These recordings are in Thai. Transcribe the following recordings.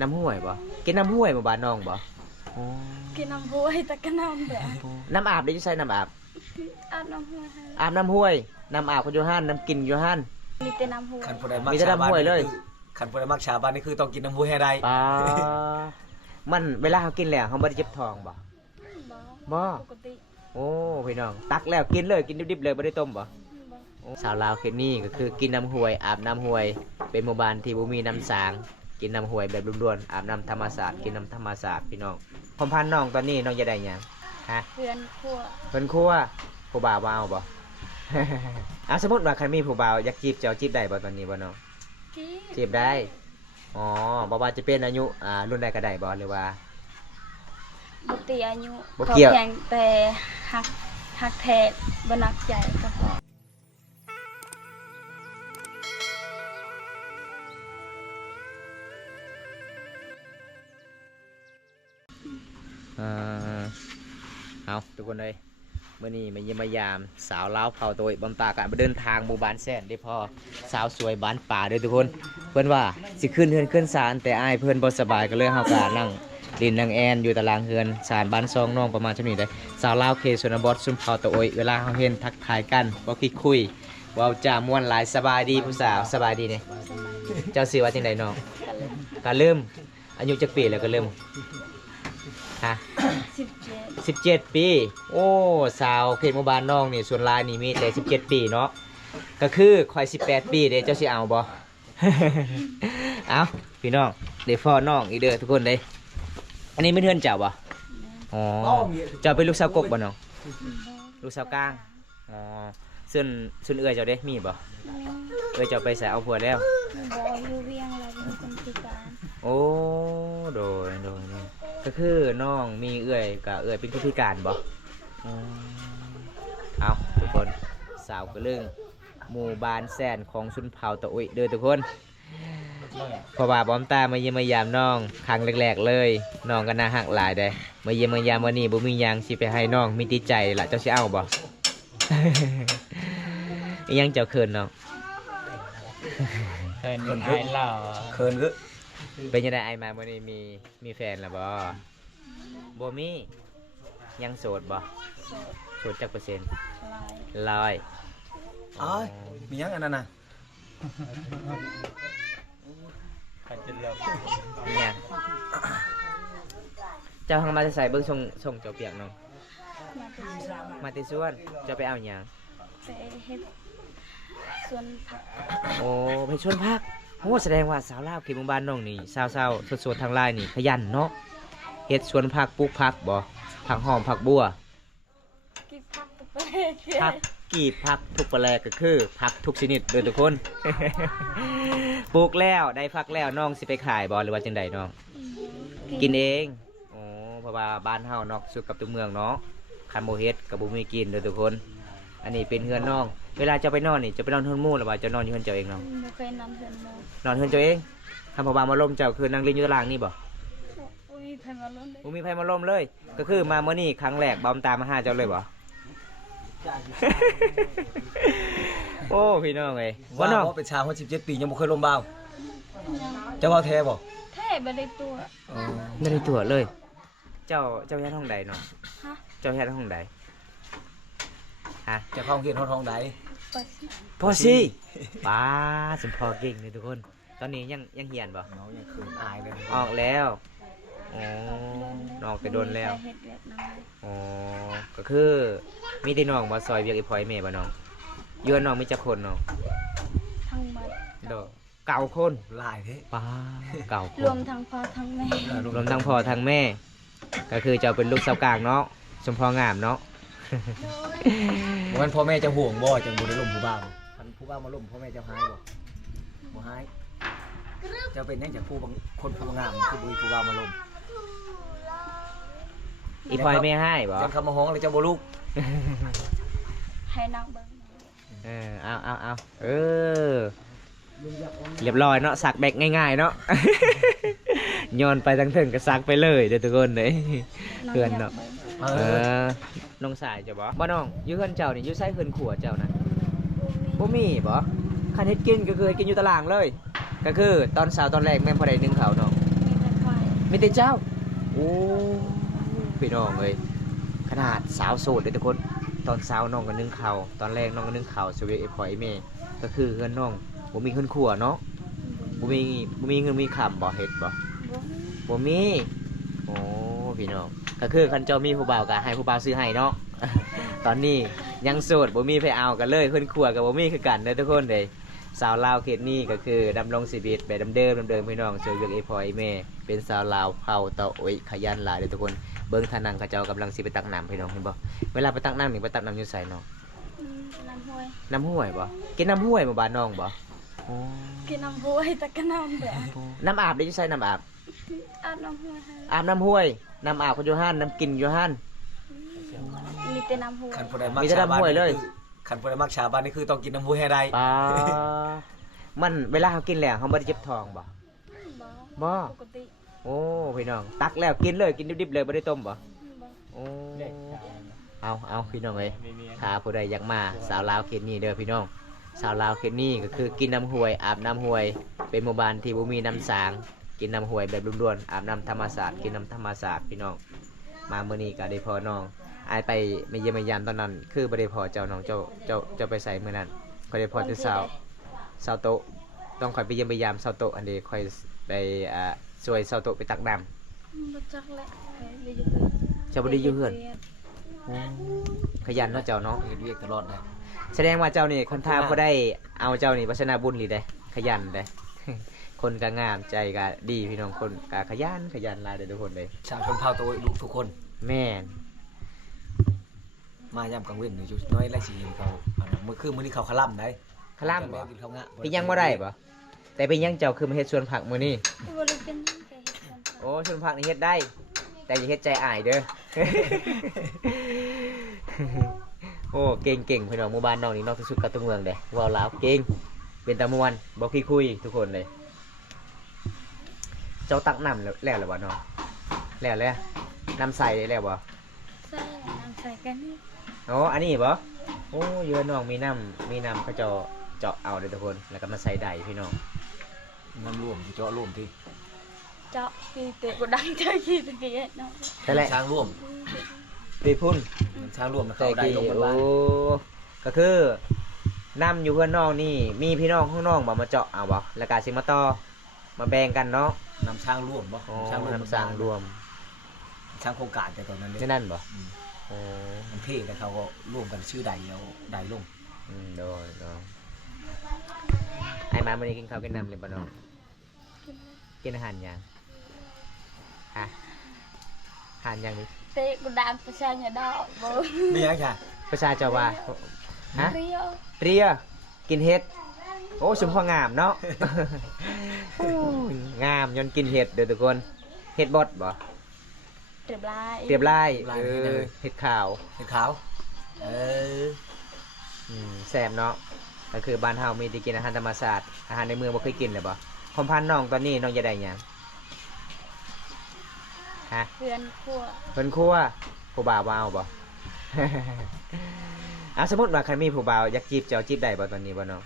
น้ำห้วยบ่กินน้ำห้วยบ่บ้านน้องบ่อ๋อ กินน้ำห้วยแต่ก็น้ำแบบ น้ำอาบได้อยู่ใส่น้ำอาบ อาบน้ำห้วยให้ อาบน้ำห้วยน้ำอาบก็อยู่หั่นน้ำกินอยู่หั่น มีแต่น้ำห้วย ขันผู้ใดมัก มีแต่น้ำห้วยเลย ขันผู้ใดมักชาวบ้านนี่คือต้องกินน้ำห้วยให้ได้ ปลามันเวลาเขากินแล้วเขาบ่ได้เจ็บท้องบ่ บ่ ปกติ โอ้พี่น้องตักแล้วกินเลยกินดิบๆเลยบ่ได้ต้มบ่ บ่ โอ้สาวลาวเขตนี้ก็คือกินน้ำห้วยอาบน้ำห้วยเป็นหมู่บ้านที่บ่มีน้ำสางกินน้ำห้วยแบบล้วนๆอาบน้ำธรรมศาสตร์กินน้ำธรรมศาสตร์พี่น้องความพันน้องตอนนี้น้องจะได้หยังฮะ เพื่อนขั้ว เพิ่นครัวผู้บ่าวบ่เอาบ่ เอาสมมุติว่าคันมีผู้บ่าวอยากจีบเจ้าจีบได้บ่ตอนนี้บ่น้อง ที่ จีบได้อ๋อบ่ว่าจะเป็นอายุรุ่นใดก็ได้บ่หรือว่า บุตรีอายุ บ่ เขา เกี่ยว เพียงแต่หักแทนบนักใจก็พอ เอาทุกคนเลยเมื่อนี้มาเยี่ยมมายามสาวลาวเผาตัวบำตากะมาเดินทางหมู่บ้านแซนได้พอสาวสวยบ้านป่าเด้อทุกคนเพื่อนว่าสิขึ้นเฮือนขึ้นศาลแต่อ้ายเพื่อนบ่สบายก็เลยเฮากะนั่งดินนางแอนอยู่ตารางเฮือนศาลบ้านซองน้องประมาณเท่านี้ได้สาวลาวเคชนบทซุ่มเผาตัวโอยเวลาเฮาเห็นทักทายกันบ่คิดคุยเว้าจาม่วนหลายสบายดีผู้สาวสบายดีเนี่ยเจ้าสิว่าจังไดน้องก็ลืมอายุจักปีแล้วก็ลืมฮะ 17 17 ปี โอ้ สาวเขตหมู่บ้านน้องนี่ส่วนหลายนี่มีแต่17 ปีเนาะ ก็คือข่อย18 ปีเด้เจ้าสิเอาบ่ เอาพี่น้องเดี๋ยวพ่อน้องอีกเด้อทุกคนเด้อันนี้เป็นเพื่อนเจ้าบ่อ๋อ เจ้าเป็นลูกสาวกกบ่น้อง ลูกสาวกลาง อ๋อส่วนเอื้อยเจ้าเด้มีบ่เอื้อยเจ้าไปใส่เอาผัวแล้ว บ่อยู่เวียงเราเป็นคนพิการ โอ้โดยก็คือน้องมีเอื้อยกับเอื้อยเป็นผู้พิการบ่อืมเอาทุกคนสาวกระเรื่องหมู่บ้านแสนของชุนเผาตะอุยเด้อทุกคนเพราะว่าบอมตามาเยี่ยมมายามน้องครั้งแรกๆเลยน้องก็น่าหักหลายได้มาเยี่ยมมายามวันนี้บ่มีหยังสิไปให้น้องมีติดใจล่ะเจ้าสิเอาบ่ อิหยังเจ้าเขินน้อง เขินไอ้เหล่า เคินคือ เป็นยังไงไอมาวันนี้มีแฟนแล้วบ่มียังโสดบ่ โสด โสดจักเปอร์เซ็นต์ ลาย 100 อ้ายมีหยังอันนั้นน่ะ ขันจะเลิก นี่ยังเจ้าทางมาจะใส่เบิ้งส่งเจ้าเปียกน้อง มาเป็นมาติส่วนเจ้าไปเอาหยัง ไปเฮ็ดสวนผัก โอ้ไปชวนพักโอ้แสดงว่าสาวลาวเขตหมู่บ้านน้องนี่สาวๆสดๆทางไลน์นี่ขยันเนาะเฮ็ดสวนผักปลูกผักบ่ผักหอมผักบัว กินผักตุกไป ผักกีบผักทุกประแลก็คือผักทุกชนิดเด้อทุกคน ปลูกแล้วได้ผักแล้วน้องสิไปขายบ่หรือว่าจังใดน้อง กินเองโอ้เพราะว่าบ้านเฮาเนาะสุดกับตัวเมืองเนาะคันโมเฮ็ดกับบุมีกินเด้อทุกคน อันนี้เป็นเฮือนน้อง เวลาจะไปนอนนี่จะไปนอนเฮือนหมู่หรือว่าจะนอนอยู่เฮือนเจ้าเองน้อง บ่เคยนำเพิ่นมาน อนเฮือนเจ้าเองคำพอบามาล่มเจ้าคือนั่งเล่นอยู่ตารางนี่บ่ อุ้ยเพิ่นมาล้นเลย บ่มีไผมาล่มเลย ก็คือมาเมื่อนี้ครั้งแรกบอมตามมาหาเจ้าเลยบ่ โอ้พี่น้องเอ้ยบ่ ว่า น้อง ว่าเป็นชาว17 ปียังบ่เคยลมบ่าวเจ้าว่าแท้บ่ แท้บ่ได้ตัว ไม่ได้ตัวเลย เจ้าเฮ็ดห้องใดน้อง ฮะ เจ้าเฮ็ดห้องใดฮะ จะเข้าเฮียนท้องใด ปะสิ พอสิป้าสมพอเก่งเลยทุกคน ตอนนี้ยังเหียนบ่ น้องยังคืนอายเลย ออกแล้วอ๋อออกไปโดนแล้ว เฮ็ดเวียดนาม อ๋อ ก็คือมีแต่น้องมาซอยเวียกอีพอยแม่บ่น้องอยืนน้องมีจักคนน้อง ทั้งหมด ดอกเก่าคน หลายเด้ ป้าเก่าคน รวมทั้งพ่อทั้งแม่ รวมทั้งพ่อทั้งแม่ ก็คือเจ้าเป็นลูกสาวกลางเนาะสมพองามเนาะ บ่แม่นพ่อแม่จะห่วงบ่จังบ่ได้ลมผู้บ่าวคันผู้บ่าวมาลมพ่อแม่จะหายบ่หายจะเป็นหยังจากผู้บางคนผู้งามคือบ่มีผู้บ่าวมาลม อีพอยแม่ให้บ่ จังคำมาฮ้องเลยเจ้าบ่ลูก ให้นักเบิ่ง เอาเออเรียบร้อยเนาะสักแบกง่ายๆเนาะ โยนไปทั้งถึงก็สักไปเลยเด้อทุกคนเด้เพื่อนเนาะ เอ เอ อ อน้องสายจะบ่บ่น้องอยู่เฮือนเจ้านี่อยู่ไสเฮือนขัวเจ้าน่ะบ่มีบ่คันเฮ็ดกินก็คือเฮ็ดกินอยู่ตารางเลย ก็คือตอนเช้าตอนแรกแม่นพอได้นึ่งข้าวเนาะ มีแต่ มีแต่เจ้าโอ้พี่น้องเอ้ยขนาดสาวโสดเลยทุกคนตอนสาวน้องก็นึ่งข้าวตอนแรกน้องก็นึ่งข้าวสวีเอพอยแม่ก็คือเฮือนน้องบ่มีเฮือนครัวเนาะบ่มีเงินมีคำบ่เฮ็ดบ่ บ่ บ่มีโอ้พี่น้องก็คือคันเจ้ามีผู้บ่าวก็ให้ผู้บ่าวซื้อให้เนาะ ตอนนี้ยังโสดบ่มีไผเอากันเลยเฮือนครัวก็บ่มีคือกันเด้อทุกคนเด้สาวลาวเขตนี้ก็คือดำรงชีวิตแบบเดิมพี่น้องช่วยเวียกเอพอยแม่เป็นสาวลาวเผาเตาโอ้ยขยันหลายเด้อทุกคนเบิ่งทานังเขาเจ้ากำลังสิไปตักน้ำพี่น้องเห็นบ่เวลาไปตักน้ำนี่ไปตักน้ำอยู่ไสเนาะ น้ำห้วย น้ำห้วยบ่กินน้ำห้วยบ่บ้านน้องบ่โอ้ กินน้ำห้วยแต่ก็น้ำแบบ น้ำอาบได้อยู่ไสน้ำอาบ อาบน้ำห้วยให้ อาบน้ำห้วยน้ำอาบเขาอยู่หั่นน้ำกินอยู่หั่น มีแต่น้ำห้วย คันผู้ใดมัก มีแต่น้ำห้วยเลย คันผู้ใดมักชาวบ้านนี่คือต้องกินน้ำห้วยให้ได้ ปลามันเวลาเขากินแล้วเขาบ่ได้เจ็บท้องบ่ บ่ บ่ ปกติ โอ้พี่น้องตักแล้วกินเลยกินดิบๆเลยบ่ได้ต้มบ่ บ่ โอ้ เด็กชาย เอาพี่น้องเอ้ย ไม่มี ถ้าผู้ใดอยากมาสาวลาวเขตนี้เด้อพี่น้องสาวลาวเขตนี้ก็คือกินน้ำห้วยอาบน้ำห้วยเป็นหมู่บ้านที่บ่มีน้ำสางกินน้ำห้วยแบบล้วนๆอาบน้ำธรรมศาสตร์กินน้ำธรรมศาสตร์พี่น้องมามื้อนี้ก็ได้พอน้องอายไปไม่เยี่ยมไม่ยามตอนนั้น คือบ่ได้พอเจ้าน้องเจ้าไปใส่มื้อนั้นค่อยได้พอแต่สาวโตะต้องค่อยไปเยี่ยมไปยามสาวโตะอันนี้ค่อยไปช่วยสาวโตะไปตักน้ำ บ่จักแหละไปอยู่เพื่อน เจ้าบ่ได้อยู่เฮือน ขยันเนาะเจ้าเนาะ เฮ็ดเวียกตลอดนะ แสดงว่าเจ้านี่คนทาบ่ได้เอาเจ้านี่วัฒนาบุญหรือได้ขยันได้ คนก็งามใจก็ดีพี่น้องคนก็ขยันหลายเด้อทุกคนเลย ชาวชนเผ่าตัวลูกทุกคน แม่น มายามกลางเว้นนี่จุน้อยไล่สิเห็นเขาอันนั้นมื้อคืนมื้อนี้เขาขล่ำได้ ขล่ํบ่ กินข้าวงะ เป็นยังบ่ได้บ่แต่เป็นยังเจ้าคือมาเฮ็ดสวนผักมื้อนี้ บ่ได้เป็นแค่เฮ็ดกัน โอ้สวนผักนี่เฮ็ดได้ แต่อย่าเฮ็ดใจอายเด้อ โอ้เก่งพี่น้องหมู่บ้านน้องนี่นอกที่สุดกับตัวเมืองเด้เว้าลาวเก่งเป็นตะมวนบ่ขี้คุยทุกคนเลย เจ้าตักน้ำแล้วบ่เนาะแล้วน้ำใสแล้วบ่ ใส่น้ำใส่กันนี่ อ๋ออันนี้บ่โอ้เยอะน้องมีน้ำเขาเจาะเอาเด้อทุกคนแล้วก็มาใส่ใดพี่น้อง น้ำร่วมที่เจาะร่วมที่ เจาะกี่เตะก็ดังเจาะกี่ตะกี้เนาะ นั่นแหละ ช้างร่วม ปีพุ่น ช้างร่วมนะ แต่ เขาได้ กี่ ลงกัน โอ้ บ้าน ก็คือน้ำอยู่เพื่อนน้องนี่มีพี่น้องข้างน้องบ่มาเจาะเอาบ่แล้วก็สิมาต่อมาแบ่งกันเนาะ น้ำช้างร่วมบ่ อ๋อ ช้างร่วม น้ำสร้างรวม ช้างโครงการแต่ตอนนั้น นี่ เนี่ย นั่นบ่ อืม โอ้ มันเพ่แล้วเขาก็ร่วมกันชื่อใดเอาใดลง โดยไอ้มาวันนี้กินข้าวกินน้ำเลยบ่น้องกินอาหารยังฮะอาหารยังนี่ เตะก็ดังประชาชนดอกบ่ ไม่ยังค่ะ ประชาชนว่าฮะ เรียว เตรียกินเห็ดโอ้สมพองามเนาะ โอ้ยงามยนกินเห็ดเด้อทุกคนเห็ดบดบ่ เรียบร้อย เรียบร้อยเห็ดขาว เห็ดขาวเออ แซ่บเนาะก็คือบ้านเฮามีแต่กินอาหารธรรมชาติอาหารในเมืองบ่เคยกินเลยบ่คอมพันน้องตอนนี้น้องจะได้หยังฮะ เพื่อนขั้ว เพิ่นครัวผู้บ่าวบ่เอาบ่ เอาสมมุติว่าใครมีผู้บ่าวอยากจีบเจ้าจีบได้บ่ตอนนี้บ่น้อง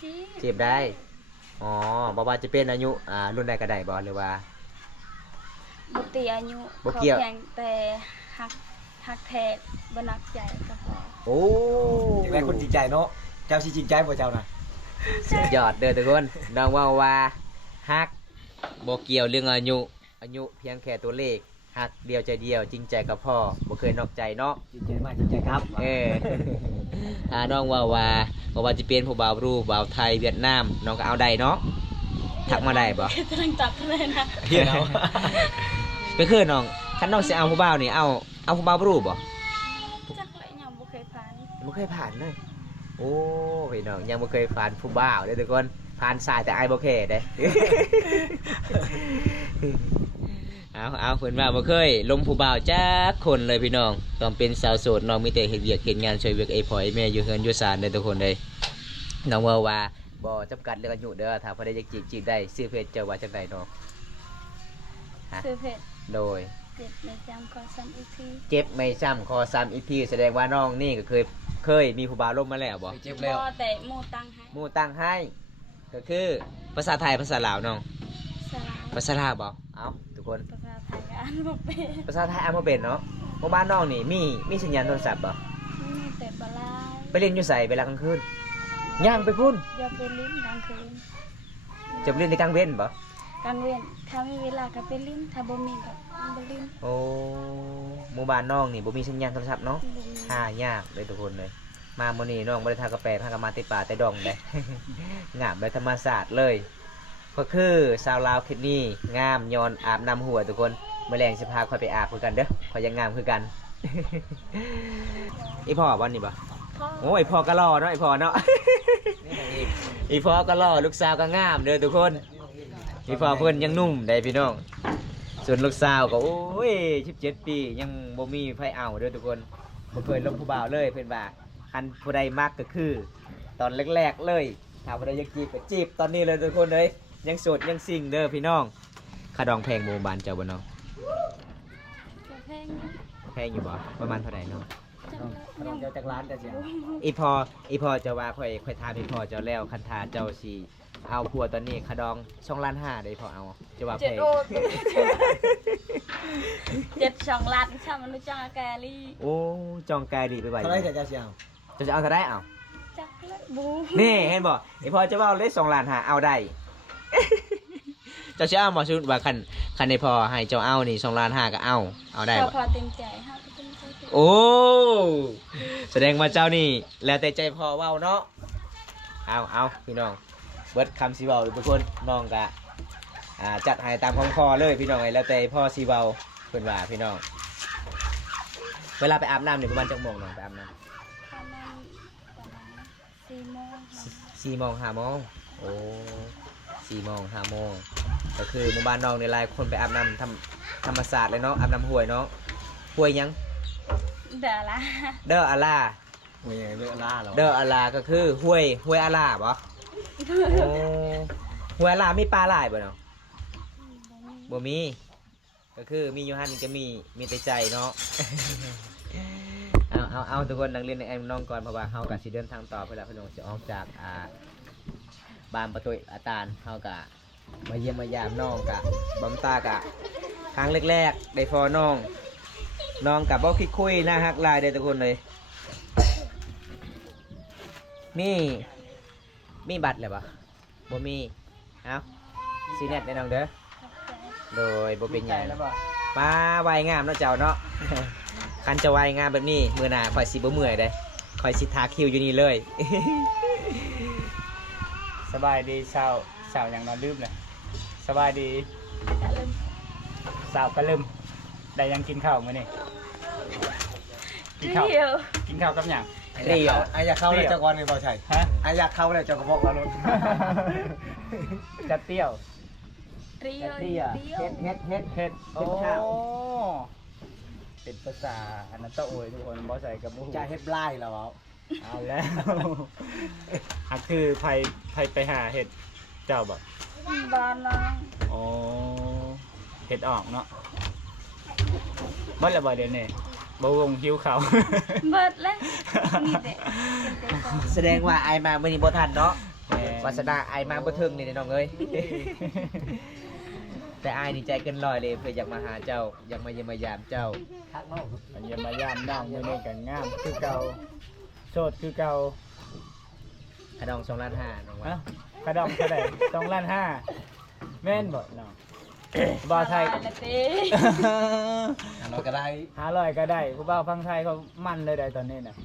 ที่ จีบได้อ๋อบ่ว่าจะเป็นอายุรุ่นใดก็ได้บ่หรือว่า บ่ตีอายุ บ่เกี่ยว ขาแข่งแต่ฮักแท้บ่นักใจก็พอ โอ้ จริงๆคนจริงใจเนาะเจ้าสิจริงใจบ่เจ้าน่ะ สุดยอดเด้อทุกคนน้องว่าฮักบ่เกี่ยวเรื่องอายุเพียงแค่ตัวเลขฮักเดียวใจเดียวจริงใจกับพ่อบ่เคยนอกใจเนาะ จริงใจมากจริงใจครับ น้องว่าจะเป็นผู้บ่าวรูปบ่าวไทยเวียดนามน้องก็เอาได้เนาะทักมาได้บ่ กำลังตัดเลยนะ เดี๋ยว ก็คือน้องคันน้องสิเอาผู้บ่าวนี่เอาผู้บ่าวรูปบ่ จักเลยยังบ่เคยผ่าน บ่เคยผ่านเลยโอ้พี่น้องยังบ่เคยผ่านผู้บ่าวเด้อทุกคนผ่านสายแต่อายบ่เคยเด้ เอาเพิ่นว่าบ่เคยลมผู้บ่าวจักคนเลยพี่น้องต้องเป็นสาวโสดน้องมีแต่เฮ็ดเวียกเฮ็ดงานช่วยเวียกไอ้พ่อไอ้แม่อยู่เฮือนอยู่ศาลเด้อทุกคนเด้น้องว่าบ่จำกัดเรื่องอายุเด้อถ้าผู้ใดอยากจีบได้ชื่อเพจเจ้าว่าจังไดน้อง ซื้อเพชร โดย เจ็บในจำขอซ้ำอีกที เจ็บไม่ช้ำคอซ้ำอีกทีแสดงว่าน้องนี่ก็เคยมีผู้บ่าวล่มมาแล้วบ่ เจ็บแล้ว บ่แต่หมู่ตังให้ หมู่ตั้งให้ก็คือภาษาไทยภาษาลาวน้อง ษาลาว ภาษาลาวบ่เอาทุกคน ภาษาไทยก็อ่านบ่เป็น ภาษาไทยอ่านบ่เป็นเนาะหมู่บ้านน้องนี่มีสัญญาณโทรศัพท์บ่ มีแต่บลาย ไปเล่นอยู่ไสเวลากลางคืนย่างไปพุ่น อย่าไปลิ้นกลางคืน จะไปเล่นในกลางเว้นบ่ กลางเว้นถ้ามีเวลาก็ไปลิ้นถ้าบ่มีก็บ่ลิ้น โอ้หมู่บ้านน้องนี่บ่มีสัญญาณโทรศัพท์เนาะ บ่มี หายากเลยทุกคนเลย มามื้อนี้น้องบ่ได้ทากาแฟพากันมาติป่าแต่ดองได้ งามแบบธรรมศาสตร์เลย ก็คือสาวลาวคิดนี่งามย้อนอาบน้ำหัวทุกคนมื้อแรงสิพาค่อยไปอาบคือกันเด้อข่อยยังงามคือกัน อีพ่อวันนี้บ่ พ่อ โอ้ยพ่อก็รอเนาะไอพ่อเนาะ อีพ่อก็รอลูกสาวก็งามเด้อทุกคนอีพ่อเพิ่นยังนุ่มได้พี่น้องส่วนลูกสาวก็โอ้ย17ปียังบ่มีไผเอาเด้อทุกคนบ่เคยลงผู้บ่าวเลยเพิ่นว่าคันผู้ใดมักก็คือ ตอนแรกๆเลยถ้าผู้ใดอยากจีบก็จีบตอนนี้เลยทุกคนเลยยังโสดยังซิงเด้อพี่น้องค่าดองแพงบ่บานเจ้าบ่น้อง ก็แพงอยู่ แพงอยู่บ่ประมาณเท่าไหร่น้อง จัง ขนมเจ้าจากร้านแต่เสีย อีพอจะว่าค่อยถามอีพอเจ้าแล้วคันทาเจ้าสิเอาผัวตอนนี้คาดอง2.5 ล้านได้พอเอาจะว่าแพ เจ็ด ง โอ7 2 ล้านช่างมันรู้จักอาแกลี่ โอ้จองกายดีไปไหว เท่าไรแต่เจ้าเสีย จะเอาเท่าได้เอา จักเลยบู นี่เห็นบ่อีพอจะว่าเอาเลย2.5 ล้านเอาได้ เจ้าสิเอาบ่ชุดว่าคันในพอให้เจ้าเอานี่2.5 ล้านก็เอาได้ พอ บ่ พอเต็มใจเฮาก็เต็มใจ โอ้แสดงว่าเจ้านี่แล้วแต่ใจพอเว้าเนาะเอาพี่น้องเบิดคำสิเว้าทุกคนน้องก็จัดให้ตามของพ่อเลยพี่น้องไอ้แล้วแต่พ่อสิเว้าเพิ่นว่าพี่น้องเวลาไปอาบน้ำนี่ประมาณจักโมงน้องไปอาบน้ ประมาณ4 โมง ำ4 โมง 5 โมงโอ้4 โมง 5 โมงก็คือหมู่บ้านน้องในหลายคนไปอาบน้ำธรรมศาสตร์เลยเนาะอาบน้ำห้วยเนาะห้วยหยัง เด้อละ เด้ออาลา ไม่ใช่เรื่องล่าหรอ เด้ออาลาก็คือห้วยอาลาบ่โอ้ห้วยอาลามีปลาหลายบ่เนาะบ่มีก็คือมีอยู่หั่นก็มีแต่ใจเนาะ เอาทุกคนนักเรียนในแอมน้องก่อนเพราะว่าเฮาก็สิเดินทางต่อเพื่อพี่น้องสิออกจากบ้านประตูอาตานเฮาก็มาเยี่ยมมายามน้องกะบำตากะครั้งแรกๆได้พอน้องกับบ่คิดคุยน่าฮักหลายเด้อทุกคนเลยมีบัตรเลยปะบ่มีเอาซีเน็ตได้น้องเด้อโดยบ่เป็นหยัง แล้วบ่ ป้าวัยงามเนาะเจ้าเนาะ คันจะวัยงามแบบนี้มือหน้าคอยสิบ่เมื่อยเด้คอยสิทาคิวอยู่นี่เลย สบายดีสาวอย่างนอนลืมเลยสบายดี จะเริ่ม สาวก็ลืมได้ยังกินข้าวมื้อนี่กินข้าว เที่ยว กินข้าวกับหยัง ไอ้อยากเข้าเลยเจ้าก่อนนี่บ่ใช่ ฮะ ไอ้อยากเข้าเลยเจ้าก็บอกแล้วรถ จะเตี้ยว เที่ยว เตี้ย เที่ยว เฮ็ด โอ้เป็นภาษาอันนั้นตะโอยทุกคนบ่ใส่กับบ่ฮู้ จะเฮ็ดไล่แล้วเอา เอาแล้วฮักคือไผไปหาเห็ดเจ้าบ่ บ้านน้อง อ๋อเห็ดออกเนาะเมื่อไรบ่เดี๋ยวนี้บ่วงหิวเขาว เบิดเลยมีแต่เป็นแต่ของ แสดงว่าไอมามื้อนี้บ่ทันเนาะ แหม่ วาสนาไอมาบ่ถึงนี่น้องเอ้ย แต่ไอนี่ใจเกินร้อยเลยเพื่ออยากมาหาเจ้าอยากมาเยี่ยมมายามเจ้า ทักเนาะ อันเยี่ยมมายามน้องมื้อนี้ก็งามคือเก่าโสดคือเก่า ขนอง2.5 ล้านน้องว่า เอ้ากระดองเท่าไหร่2.5 ล้านแม่นบ่น้องบ่าวไทย ละเต้ เราก็ได้ 500ก็ได้ผู้บ่าวฟังไทยเขามั่นเลยได้ตอนนี้น่ะ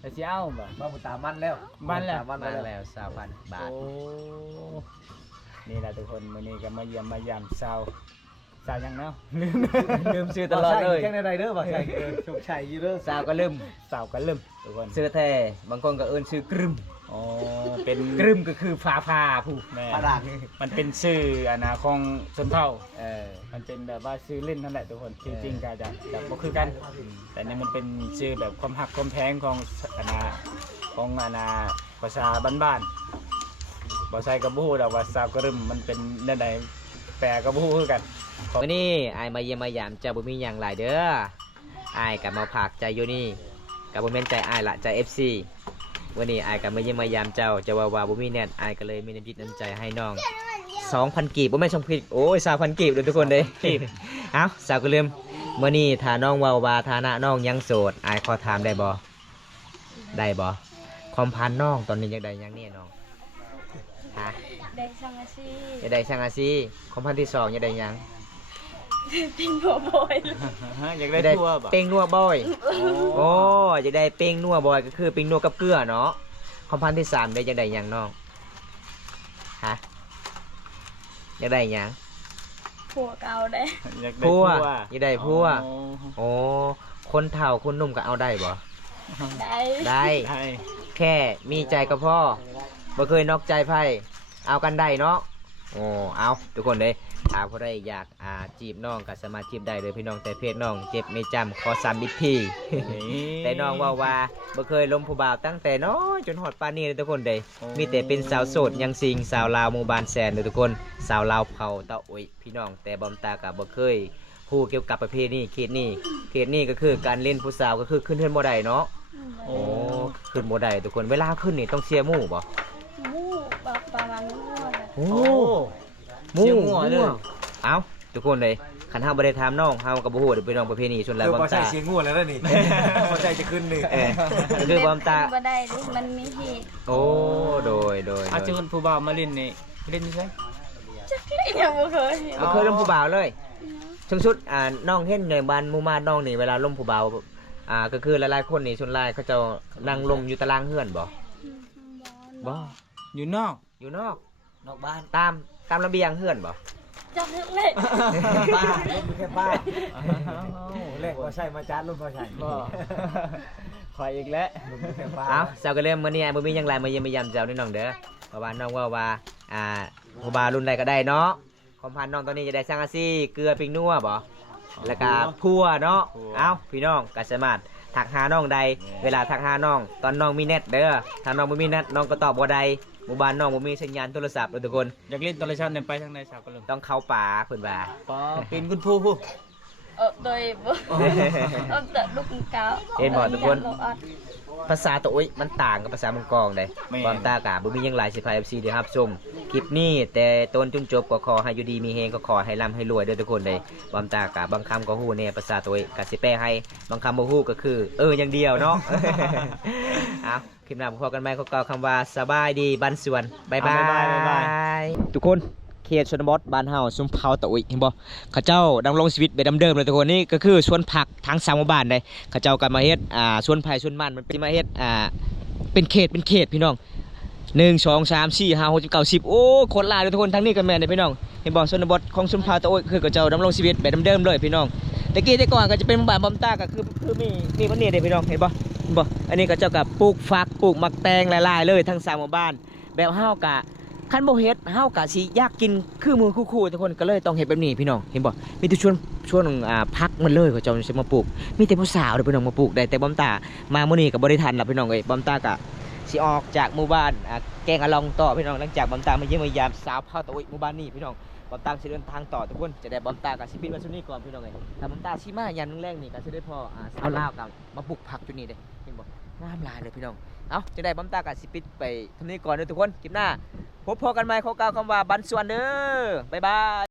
แต่สิเอาบ่ มาบุตามันแล้ว มันแล้ว มัน มา แล้ว แล้ว2,000 บาท โอ้นี่แหละทุกคนมื้อนี้ก็มาเยี่ยมมายามสาวหยังเนาะ ลืมชื่อตลอดเลย จังได้เด้อบ่ใช่สุขชัยอยู่เด้อ สาวก็ลืม สาวก็ลืมทุกคน ชื่อแท้บางคนก็เอิ้นชื่อกรึม อ๋อเป็น กรึมก็คือฟ้าผ่าผู้ แม่ ปลาดาก มันเป็นชื่ออันนะของชนเผ่า เออ มันเป็นแบบว่าชื่อเล่นนั่นแหละทุกคนจริงๆก็จะบ่คือกัน แต่นี่มันเป็นชื่อแบบความหักความแพงของอันนะของอันนะภาษาบ้านๆบ่ใช่กับบ่ฮู้ดอกว่าสาวกระรึมมันเป็นแนวใดแปลก็บ่ฮู้คือกัน วันนี้ไอายมาเยี่ยมมายามเจ้าบ่มีหยังหลายเด้อไอายก็มาผากใจอยู่นี่ก็บ่แม่นใจไอายละใจ FC วันนี้ไอายก็มาเยี่ยมมายามเจ้าจะว่าบ่มีแน่ไอายก็เลยมีน้ำจิตน้ำใจให้น้อง 2,000 กีบบ่แม่น2,000กีบโอ้ย 3,000 กีบเด้อทุกคนเด้กีบเอ้าสาวก็ลืมมื้อนี้ถ้าน้องเว้าว่าฐานะน้องยังโสดอายขอถามได้บ่ได้บ่ความพันน้องตอนนี้อยากได้หยังแน่น้องฮะ ได้สังอาชี อยากได้ช่างอาชีพความพันที่2อยากได้หยัง ปิงบ่บ่อย อยาก อยาก ได้ ได้ ทั่วบ่ เป้งนัวบอยโอ้อยากได้เป้งนัวบอยก็คือเป้งนัวกับเกลือเนาะความพันที่3ได้อยากได้หยังน้องฮะอยากได้หยัง ผัวเก่าได้ อยากได้ พัว ทั่ว อยากได้พัว อ๋อ โอ้คนเฒ่าคนหนุ่มก็เอาได้บ่ ได้ ได้ ได้ แค่มีใจกับพ่อบ่เคยนอกใจไพ่เอากันได้เนาะโอ้เอาทุกคนเลยถ้าผู้ใดอยากจีบน้องก็สามารถจีบได้เลยพี่น้องแต่เพศน้องเจ็บไม่จำขอซ้ำอีกที แต่น้องว่าบ่เคยล้มผู้บ่าวตั้งแต่น้อยจนหอดปานนี้เลยทุกคนเลยมีแต่เป็นสาวโสดยังซิงสาวลาวหมู่บ้านแสนเลยทุกคนสาวลาวเผาเต้าโอ้ยพี่น้องแต่บอมตากับบ่เคยฮู้เกี่ยวกับประเพณีเขตนี้ก็คือการเล่นผู้สาวก็คือขึ้นเฮือนบ่ได้เนาะโอ้ขึ้นบ่ได้ทุกคนเวลาขึ้นนี่ต้องเชียร์หมู่บ่ หมู่ประมาณนี้แหละ โอ้ โอ้ หมู่ เชียร์หมู่เลย เอาทุกคนเลยคันเฮาบ่ได้ถามน้องเฮาก็บ่ฮู้เด้อพี่น้องประเพณีชนแล้ว คือบ อ บ่ ม ใช่ ตา เสียงงูแล้วนี่ บ่ใช่จะขึ้นนี่ เออก็คือบอมตา บ่ได้ดิมันมีเหตุ โอ้โดย อาจจะคนผู้บ่าวมาเล่นนี่เล่นใช่ จักเลยยังบ่เคย บ่เคยล้มผู้บ่าวเลยชุดน้องเห็นในบ้านหมู่บ้านน้องนี่เวลาล้มผู้บ่าวก็คือหลายๆคนนี่ชนหลายเขาเจะนั่งลมอยู่ตารางเฮือนบ่บ่ อยู่นอก อยู่นอก นอกบ้าน ตามระเบียงเฮือนบ่ จักเลย ป้าลมอยู่แค่ป้าเลขบ่ใช่มาจานลมบ่ใช่ บ่คอยอีกแล้ว ลมอยู่แค่ป้า เอาเจ้าก็เริ่มมื้อนี้บ่มีหยังหลายมาเยี่ยมมายามเจ้านี่น้องเด้อเพราะว่าน้องว่าผู้บ่าวรุ่นใดก็ได้เนาะความพันน้องตอนนี้จะได้สร้างอาชีพเกลือปิงนัวบ่แล้วก็พัวเนาะเอาพี่น้องก็สามารถทักหาน้องใดเวลาทักหาน้องตอนน้องมีเน็ตเด้อถ้าน้องบ่มีเน็ตน้องก็ตอบบ่ได้หมู่บ้านน้องบ่มีสัญญาณโทรศัพท์เด้อทุกคน อยากเล่นโทรศัพท์เนี่ยไปทางไหนสาวก็เริ่ม ต้องเข้าป่าเพิ่นว่า ปอเป็นคุณผู้ผู้ โดยบ่แต่ลูกเก่า เห็นบ่ทุกคนภาษาตัวอุ้ยมันต่างกับภาษามังกรเลยความตากะบ่มีหยังหลายสิพา FC เด้อครับชมคลิปนี้แต่ต้นจนจบก็ขอให้อยู่ดีมีเฮงก็ขอให้ร่ำให้รวยเด้อทุกคนเลยความตากะบางคำก็ฮู้แน่ภาษาตัวอุ้ยก็สิแปลให้บางคำบ่ฮู้ก็คืออย่างเดียวเนาะ เอาคลิปหน้าพบกันใหม่ขอกล่าวคำว่าสบายดีบ้านสวนบ๊ายบายทุกคนเขตชนบทบ้านเฮาซุมเผาตะอุยเห็นบ่เขาเจ้าดำรงชีวิตแบบเดิมๆเลยทุกคนนี่ก็คือสวนผักทั้ง3หมู่บ้านเลยเขาเจ้าก็มาเฮ็ดสวนไผ่สวนมันเป็นมาเฮ็ดเป็นเขตพี่น้อง1 2 3 4 5 6 7 9 10โอ้คนหลายเลยทุกคนทั้งนี้ก็แม่นเลยพี่น้องเห็นบ่ชนบทของซุมเผาตะอุยคือเขาเจ้าดำรงชีวิตแบบเดิมๆเลยพี่น้องแต่ก่อนก็จะเป็นหมู่บ้านบอมตาก็คือมีวันนี้เด้พี่น้องเห็นบ่อันนี้ก็เจ้ากับปลูกฟักปลูกมักแตงหลายๆเลยทั้ง3หมู่บ้านแบบเฮากะคันบ่เฮ็ดเฮากะสิอยากกินคือมือคู่ๆทุกคนก็เลยต้องเฮ็ดแบบนี้พี่น้องเห็นบ่มีแต่ชวนพักมันเลยเขาเจ้าสิมาปลูกมีแต่ผู้สาวเด้อพี่น้องมาปลูกได้แต่บอมตามามื้อนี้ก็บ่ได้ทันล่ะพี่น้องเอ้ยบอมตาก็สิออกจากหมู่บ้านแกงอะลองต่อพี่น้องหลังจากบอมตามาเยี่ยมมายามสาวเผาตะอุยหมู่บ้านนี้พี่น้องบอมตาสิเดินทางต่อทุกคนจะได้บอมตาก็สิปิดวันซุนี้ก่อนพี่น้องเอ้ยถ้าบอมตาสิมายามนึงแรงนี่ก็สิได้พอสาวลาวกับมาปลูกผักจุดนี้เด้เห็นบ่งามหลายเลยพี่น้องเอาจะได้บอมตากับสิปิดไปทำนี้ก่อนเด้อทุกคนคลิปหน้าพบพอกันใหม่ขอกล่าวคำว่าบันสวนเด้อบ๊ายบาย